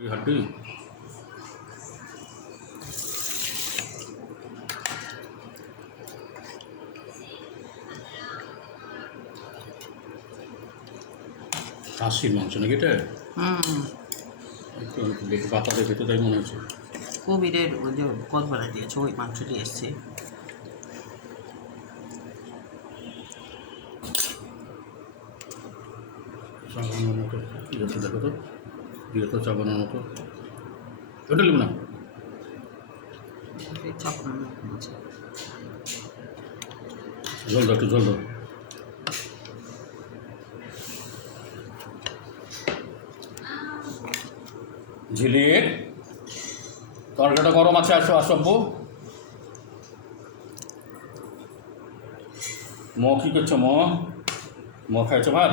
हड्डी খাসির মাংস নাকি এটা? একটু দেখে পাতা দেখে তো তাই মনে হচ্ছে। কোভিডের ওই যে কতবেলা দিয়েছে ওই মাংসটি এসছে। চাবানোর মতো ইয়েতে দেখো তো, দিয়ে তো চাবানোর মতো। ওটা নেব না, জল দাও, একটু জল দাও। ঝিলিক, তরকারিটা গরম আছে, আসো আসব্য। ম কী করছো? ম খাইছো ভাত?